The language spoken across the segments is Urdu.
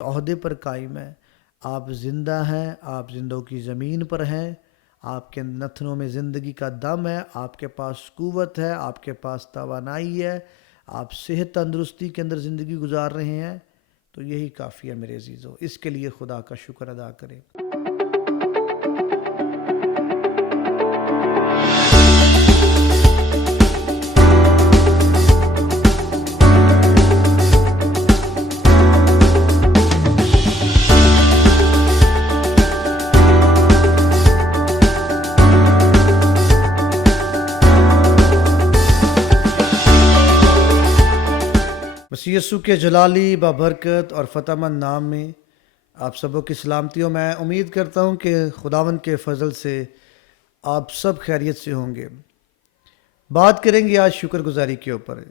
عہدے پر قائم ہے، آپ زندہ ہیں، آپ زندوں کی زمین پر ہیں، آپ کے نتنوں میں زندگی کا دم ہے، آپ کے پاس قوت ہے، آپ کے پاس توانائی ہے، آپ صحت تندرستی کے اندر زندگی گزار رہے ہیں، تو یہی کافی ہے میرے عزیزو۔ اس کے لیے خدا کا شکر ادا کریں۔ مسیح یسوع کے جلالی بابرکت اور فتح مند نام میں آپ سبوں کی سلامتیوں میں امید کرتا ہوں کہ خداوند کے فضل سے آپ سب خیریت سے ہوں گے۔ بات کریں گے آج شکر گزاری کے اوپر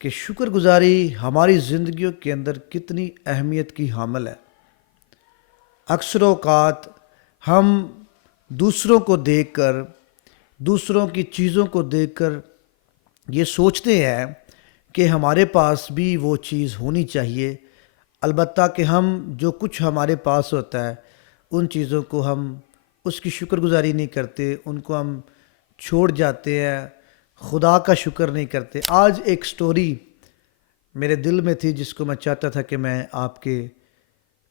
کہ شکر گزاری ہماری زندگیوں کے اندر کتنی اہمیت کی حامل ہے۔ اکثر اوقات ہم دوسروں کو دیکھ کر، دوسروں کی چیزوں کو دیکھ کر یہ سوچتے ہیں کہ ہمارے پاس بھی وہ چیز ہونی چاہیے، البتہ کہ ہم جو کچھ ہمارے پاس ہوتا ہے ان چیزوں کو ہم اس کی شکر گزاری نہیں کرتے، ان کو ہم چھوڑ جاتے ہیں، خدا کا شکر نہیں کرتے۔ آج ایک سٹوری میرے دل میں تھی جس کو میں چاہتا تھا کہ میں آپ کے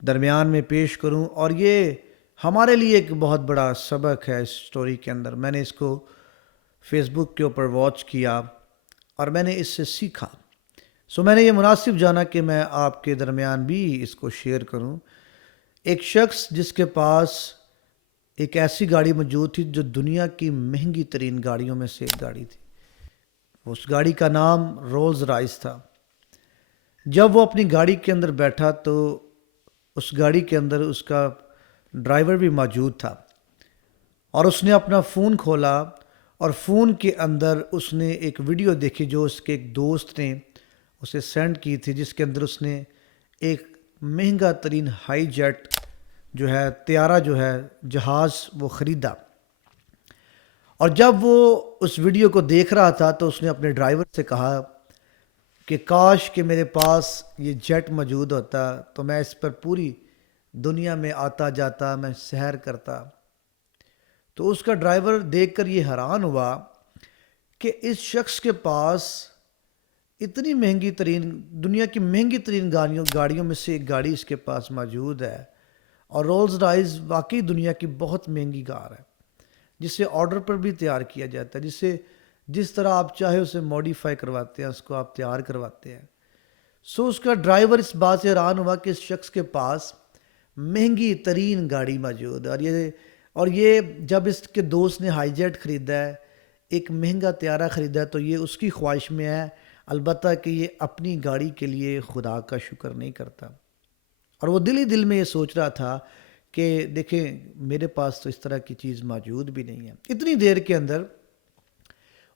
درمیان میں پیش کروں، اور یہ ہمارے لیے ایک بہت بڑا سبق ہے۔ اس سٹوری کے اندر میں نے اس کو فیس بک کے اوپر واچ کیا اور میں نے اس سے سیکھا، میں نے یہ مناسب جانا کہ میں آپ کے درمیان بھی اس کو شیئر کروں۔ ایک شخص جس کے پاس ایک ایسی گاڑی موجود تھی جو دنیا کی مہنگی ترین گاڑیوں میں سے ایک گاڑی تھی، اس گاڑی کا نام رولز رائس تھا۔ جب وہ اپنی گاڑی کے اندر بیٹھا تو اس گاڑی کے اندر اس کا ڈرائیور بھی موجود تھا، اور اس نے اپنا فون کھولا اور فون کے اندر اس نے ایک ویڈیو دیکھی جو اس کے ایک دوست نے اسے سینڈ کی تھی، جس کے اندر اس نے ایک مہنگا ترین ہائی جیٹ جو ہے، طیارہ جو ہے، جہاز وہ خریدا۔ اور جب وہ اس ویڈیو کو دیکھ رہا تھا تو اس نے اپنے ڈرائیور سے کہا کہ کاش کہ میرے پاس یہ جیٹ موجود ہوتا تو میں اس پر پوری دنیا میں آتا جاتا، میں سیر کرتا۔ تو اس کا ڈرائیور دیکھ کر یہ حیران ہوا کہ اس شخص کے پاس اتنی مہنگی ترین، دنیا کی مہنگی ترین گاڑیوں میں سے ایک گاڑی اس کے پاس موجود ہے، اور رولز رائس واقعی دنیا کی بہت مہنگی کار ہے جسے آرڈر پر بھی تیار کیا جاتا ہے، جسے جس طرح آپ چاہے اسے موڈیفائی کرواتے ہیں، اس کو آپ تیار کرواتے ہیں۔ اس کا ڈرائیور اس بات سے حیران ہوا کہ اس شخص کے پاس مہنگی ترین گاڑی موجود ہے، اور یہ جب اس کے دوست نے ہائی جیٹ خریدا ہے، ایک مہنگا طیارہ خریدا ہے، تو یہ اس کی خواہش میں ہے، البتہ کہ یہ اپنی گاڑی کے لیے خدا کا شکر نہیں کرتا۔ اور وہ دل ہی دل میں یہ سوچ رہا تھا کہ دیکھیں میرے پاس تو اس طرح کی چیز موجود بھی نہیں ہے۔ اتنی دیر کے اندر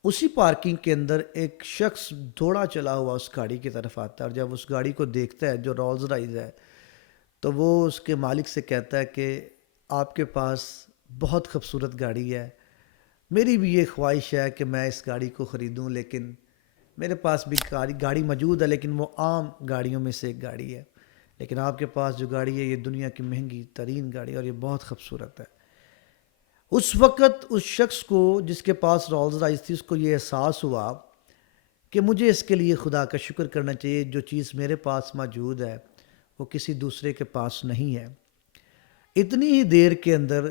اسی پارکنگ کے اندر ایک شخص دوڑا چلا ہوا اس گاڑی کی طرف آتا ہے، اور جب اس گاڑی کو دیکھتا ہے جو رولز رائس ہے تو وہ اس کے مالک سے کہتا ہے کہ آپ کے پاس بہت خوبصورت گاڑی ہے، میری بھی یہ خواہش ہے کہ میں اس گاڑی کو خریدوں، لیکن میرے پاس بھی گاڑی موجود ہے، لیکن وہ عام گاڑیوں میں سے ایک گاڑی ہے، لیکن آپ کے پاس جو گاڑی ہے یہ دنیا کی مہنگی ترین گاڑی ہے اور یہ بہت خوبصورت ہے۔ اس وقت اس شخص کو جس کے پاس رولز رائس تھی، اس کو یہ احساس ہوا کہ مجھے اس کے لیے خدا کا شکر کرنا چاہیے، جو چیز میرے پاس موجود ہے وہ کسی دوسرے کے پاس نہیں ہے۔ اتنی ہی دیر کے اندر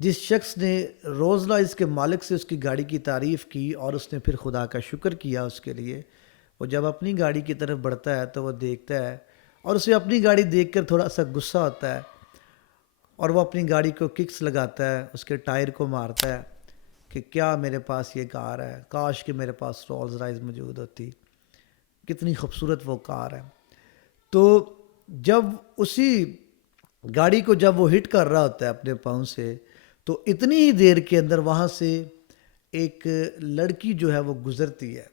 جس شخص نے رولز رائس کے مالک سے اس کی گاڑی کی تعریف کی اور اس نے پھر خدا کا شکر کیا اس کے لیے، وہ جب اپنی گاڑی کی طرف بڑھتا ہے تو وہ دیکھتا ہے، اور اسے اپنی گاڑی دیکھ کر تھوڑا سا غصہ ہوتا ہے، اور وہ اپنی گاڑی کو ککس لگاتا ہے، اس کے ٹائر کو مارتا ہے کہ کیا میرے پاس یہ کار ہے، کاش کہ میرے پاس رولز رائس موجود ہوتی، کتنی خوبصورت وہ کار ہے۔ تو جب اسی گاڑی کو جب وہ ہٹ کر رہا ہوتا ہے اپنے پاؤں سے، تو اتنی ہی دیر کے اندر وہاں سے ایک لڑکی جو ہے وہ گزرتی ہے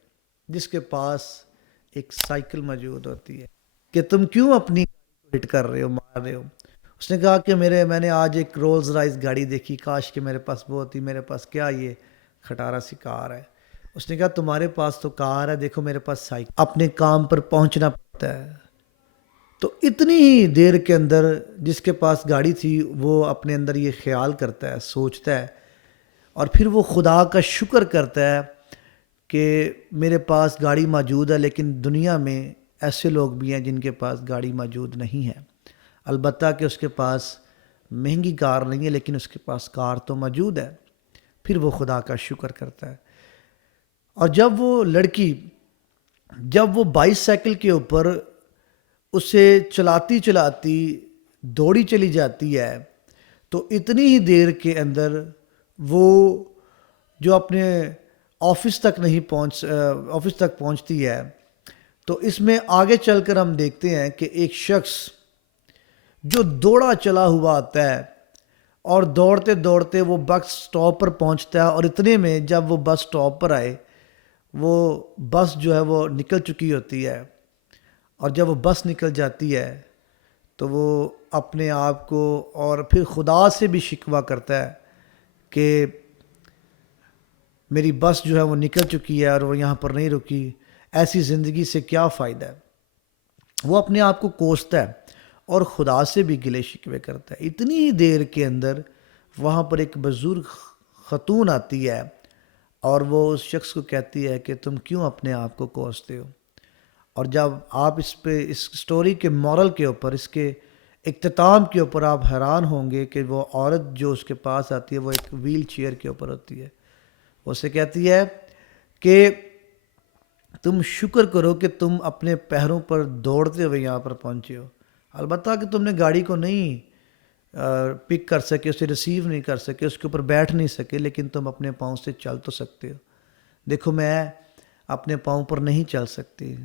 جس کے پاس ایک سائیکل موجود ہوتی ہے کہ تم کیوں اپنی گاڑی کو ہٹ کر رہے ہو، مار رہے ہو۔ اس نے کہا کہ میں نے آج ایک رولز رائس گاڑی دیکھی، کاش کہ میرے پاس وہ ہوتی، میرے پاس کیا یہ کھٹارا سی کار ہے۔ اس نے کہا تمہارے پاس تو کار ہے، دیکھو میرے پاس سائیکل، اپنے کام پر پہنچنا پڑتا ہے، تو اتنی ہی دیر کے اندر جس کے پاس گاڑی تھی وہ اپنے اندر یہ خیال کرتا ہے، سوچتا ہے، اور پھر وہ خدا کا شکر کرتا ہے کہ میرے پاس گاڑی موجود ہے، لیکن دنیا میں ایسے لوگ بھی ہیں جن کے پاس گاڑی موجود نہیں ہے۔ البتہ کہ اس کے پاس مہنگی کار نہیں ہے، لیکن اس کے پاس کار تو موجود ہے۔ پھر وہ خدا کا شکر کرتا ہے۔ اور جب وہ لڑکی، جب وہ بائیس سائیکل کے اوپر اسے چلاتی چلاتی دوڑی چلی جاتی ہے، تو اتنی ہی دیر کے اندر وہ جو اپنے آفس تک نہیں آفس تک پہنچتی ہے، تو اس میں آگے چل کر ہم دیکھتے ہیں کہ ایک شخص جو دوڑا چلا ہوا آتا ہے، اور دوڑتے دوڑتے وہ بس سٹاپ پر پہنچتا ہے، اور اتنے میں جب وہ بس سٹاپ پر آئے، وہ بس جو ہے وہ نکل چکی ہوتی ہے، اور جب وہ بس نکل جاتی ہے تو وہ اپنے آپ کو اور پھر خدا سے بھی شکوہ کرتا ہے کہ میری بس جو ہے وہ نکل چکی ہے اور وہ یہاں پر نہیں رکی، ایسی زندگی سے کیا فائدہ ہے۔ وہ اپنے آپ کو کوستا ہے اور خدا سے بھی گلے شکوے کرتا ہے۔ اتنی ہی دیر کے اندر وہاں پر ایک بزرگ خاتون آتی ہے، اور وہ اس شخص کو کہتی ہے کہ تم کیوں اپنے آپ کو کوستے ہو۔ اور جب آپ اس سٹوری کے مورل کے اوپر، اس کے اختتام کے اوپر آپ حیران ہوں گے کہ وہ عورت جو اس کے پاس آتی ہے وہ ایک ویل چیئر کے اوپر ہوتی ہے۔ وہ اسے کہتی ہے کہ تم شکر کرو کہ تم اپنے پیروں پر دوڑتے ہوئے یہاں پر پہنچے ہو۔ البتہ کہ تم نے گاڑی کو نہیں پک کر سکے، اسے ریسیو نہیں کر سکے، اس کے اوپر بیٹھ نہیں سکے، لیکن تم اپنے پاؤں سے چل تو سکتے ہو۔ دیکھو میں اپنے پاؤں پر نہیں چل سکتی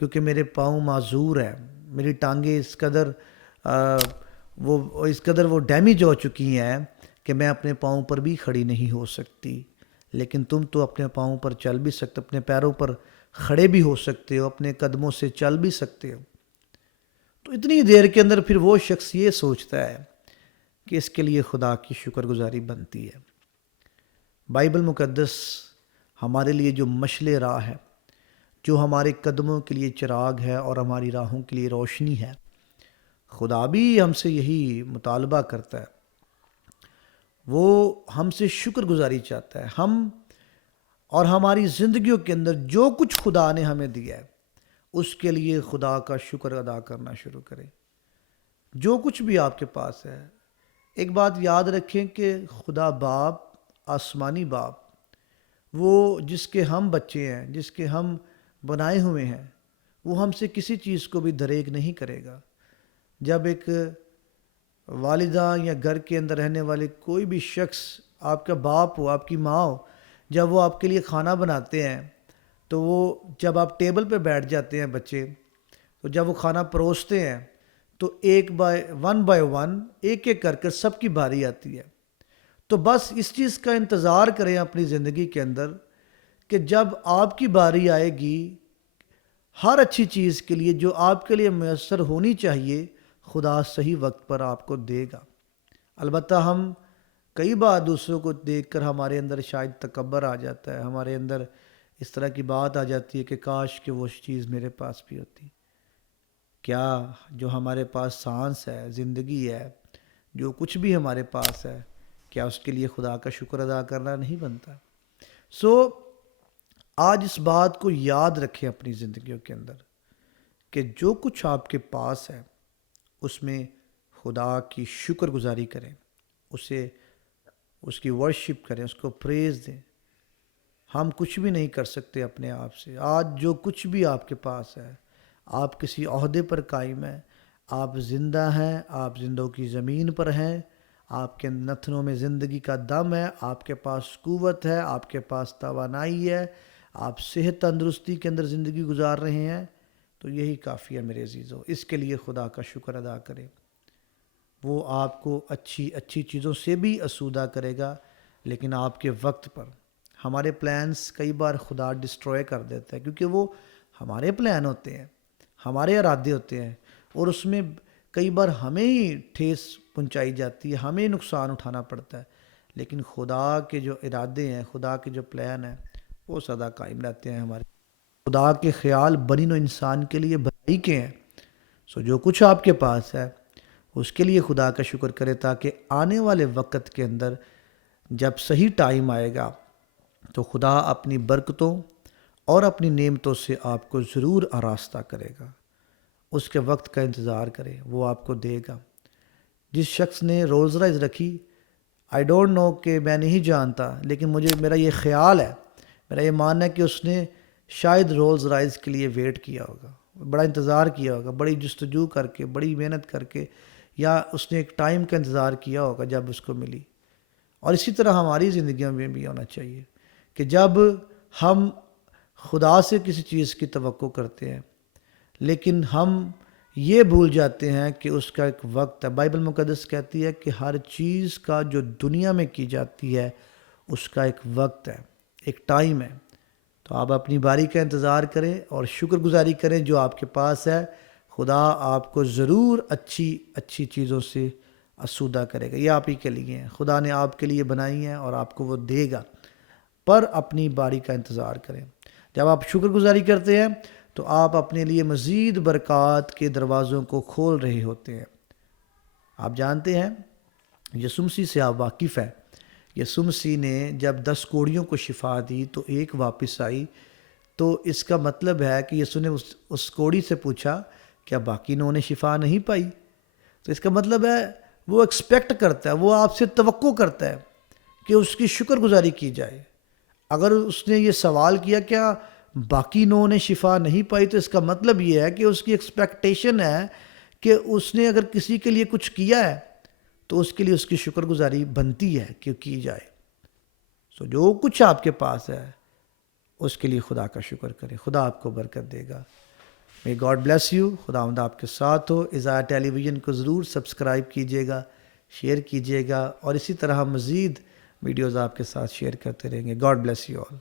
کیونکہ میرے پاؤں معذور ہیں، میری ٹانگیں اس قدر وہ ڈیمیج ہو چکی ہیں کہ میں اپنے پاؤں پر بھی کھڑی نہیں ہو سکتی، لیکن تم تو اپنے پاؤں پر چل بھی سکتے، اپنے پیروں پر کھڑے بھی ہو سکتے ہو، اپنے قدموں سے چل بھی سکتے ہو۔ تو اتنی دیر کے اندر پھر وہ شخص یہ سوچتا ہے کہ اس کے لیے خدا کی شکر گزاری بنتی ہے۔ بائبل مقدس ہمارے لیے جو مشعل راہ ہے، جو ہمارے قدموں کے لیے چراغ ہے اور ہماری راہوں کے لیے روشنی ہے، خدا بھی ہم سے یہی مطالبہ کرتا ہے۔ وہ ہم سے شکر گزاری چاہتا ہے، ہم اور ہماری زندگیوں کے اندر جو کچھ خدا نے ہمیں دیا ہے اس کے لیے خدا کا شکر ادا کرنا شروع کریں۔ جو کچھ بھی آپ کے پاس ہے، ایک بات یاد رکھیں کہ خدا باپ، آسمانی باپ، وہ جس کے ہم بچے ہیں، جس کے ہم بنائے ہوئے ہیں، وہ ہم سے کسی چیز کو بھی دریغ نہیں کرے گا۔ جب ایک والدہ یا گھر کے اندر رہنے والے کوئی بھی شخص، آپ کا باپ ہو، آپ کی ماں ہو، جب وہ آپ کے لیے کھانا بناتے ہیں تو وہ جب آپ ٹیبل پہ بیٹھ جاتے ہیں بچے، تو جب وہ کھانا پروستے ہیں تو ون بائی ون، ایک ایک کر کر سب کی باری آتی ہے۔ تو بس اس چیز کا انتظار کریں اپنی زندگی کے اندر کہ جب آپ کی باری آئے گی، ہر اچھی چیز کے لیے جو آپ کے لیے میسر ہونی چاہیے، خدا صحیح وقت پر آپ کو دے گا۔ البتہ ہم کئی بار دوسروں کو دیکھ کر ہمارے اندر شاید تکبر آ جاتا ہے، ہمارے اندر اس طرح کی بات آ جاتی ہے کہ کاش کہ وہ چیز میرے پاس بھی ہوتی۔ کیا جو ہمارے پاس سانس ہے، زندگی ہے، جو کچھ بھی ہمارے پاس ہے، کیا اس کے لیے خدا کا شکر ادا کرنا نہیں بنتا؟ آج اس بات کو یاد رکھیں اپنی زندگیوں کے اندر کہ جو کچھ آپ کے پاس ہے اس میں خدا کی شکر گزاری کریں، اس کی ورشپ کریں، اس کو پریز دیں۔ ہم کچھ بھی نہیں کر سکتے اپنے آپ سے۔ آج جو کچھ بھی آپ کے پاس ہے، آپ کسی عہدے پر قائم ہیں، آپ زندہ ہیں، آپ زندوں کی زمین پر ہیں، آپ کے نتنوں میں زندگی کا دم ہے، آپ کے پاس قوت ہے، آپ کے پاس توانائی ہے، آپ صحت تندرستی کے اندر زندگی گزار رہے ہیں، تو یہی کافی ہے میرے عزیزو۔ اس کے لیے خدا کا شکر ادا کریں۔ وہ آپ کو اچھی چیزوں سے بھی آسودہ کرے گا، لیکن آپ کے وقت پر۔ ہمارے پلانس کئی بار خدا ڈسٹروائے کر دیتا ہے کیونکہ وہ ہمارے پلان ہوتے ہیں، ہمارے ارادے ہوتے ہیں، اور اس میں کئی بار ہمیں ہی ٹھیس پہنچائی جاتی ہے، ہمیں نقصان اٹھانا پڑتا ہے، لیکن خدا کے جو ارادے ہیں، خدا کے جو پلان ہیں، وہ سدا قائم رہتے ہیں ہمارے۔ خدا کے خیال بنی نوع انسان کے لیے بھلائی کے ہیں۔ جو کچھ آپ کے پاس ہے اس کے لیے خدا کا شکر کرے، تاکہ آنے والے وقت کے اندر جب صحیح ٹائم آئے گا تو خدا اپنی برکتوں اور اپنی نعمتوں سے آپ کو ضرور آراستہ کرے گا۔ اس کے وقت کا انتظار کریں، وہ آپ کو دے گا۔ جس شخص نے رولز رائز رکھی، آئی ڈونٹ نو کہ میں نہیں جانتا، لیکن میرا یہ خیال ہے، میرا یہ ماننا ہے کہ اس نے شاید رولز رائز کے لیے ویٹ کیا ہوگا، بڑا انتظار کیا ہوگا، بڑی جستجو کر کے، بڑی محنت کر کے، یا اس نے ایک ٹائم کا انتظار کیا ہوگا جب اس کو ملی۔ اور اسی طرح ہماری زندگیوں میں بھی ہونا چاہیے کہ جب ہم خدا سے کسی چیز کی توقع کرتے ہیں لیکن ہم یہ بھول جاتے ہیں کہ اس کا ایک وقت ہے۔ بائبل مقدس کہتی ہے کہ ہر چیز کا جو دنیا میں کی جاتی ہے اس کا ایک وقت ہے، ایک ٹائم ہے۔ تو آپ اپنی باری کا انتظار کریں اور شکر گزاری کریں جو آپ کے پاس ہے۔ خدا آپ کو ضرور اچھی چیزوں سے آسودہ کرے گا، یہ آپ ہی کے لیے ہیں، خدا نے آپ کے لیے بنائی ہیں اور آپ کو وہ دے گا، پر اپنی باری کا انتظار کریں۔ جب آپ شکر گزاری کرتے ہیں تو آپ اپنے لیے مزید برکات کے دروازوں کو کھول رہے ہوتے ہیں۔ آپ جانتے ہیں، یسوع مسیح سے آپ واقف ہیں، یسوع مسیح نے جب 10 کوڑیوں کو شفا دی تو ایک واپس آئی، تو اس کا مطلب ہے کہ یسوع نے اس کوڑی سے پوچھا کیا باقی نے انہیں شفا نہیں پائی؟ تو اس کا مطلب ہے وہ ایکسپیکٹ کرتا ہے، وہ آپ سے توقع کرتا ہے کہ اس کی شکر گزاری کی جائے۔ اگر اس نے یہ سوال کیا کیا باقی نو نے شفا نہیں پائی، تو اس کا مطلب یہ ہے کہ اس کی ایکسپیکٹیشن ہے کہ اس نے اگر کسی کے لیے کچھ کیا ہے تو اس کے لیے اس کی شکر گزاری بنتی ہے کہ کی جائے۔ جو کچھ آپ کے پاس ہے اس کے لیے خدا کا شکر کریں، خدا آپ کو برکت دے گا۔ may God bless you، خداوند آپ کے ساتھ ہو۔ عزیہ ٹیلی ویژن کو ضرور سبسکرائب کیجیے گا، شیئر کیجیے گا، اور اسی طرح مزید ویڈیوز آپ کے ساتھ شیئر کرتے رہیں گے۔ God bless you all۔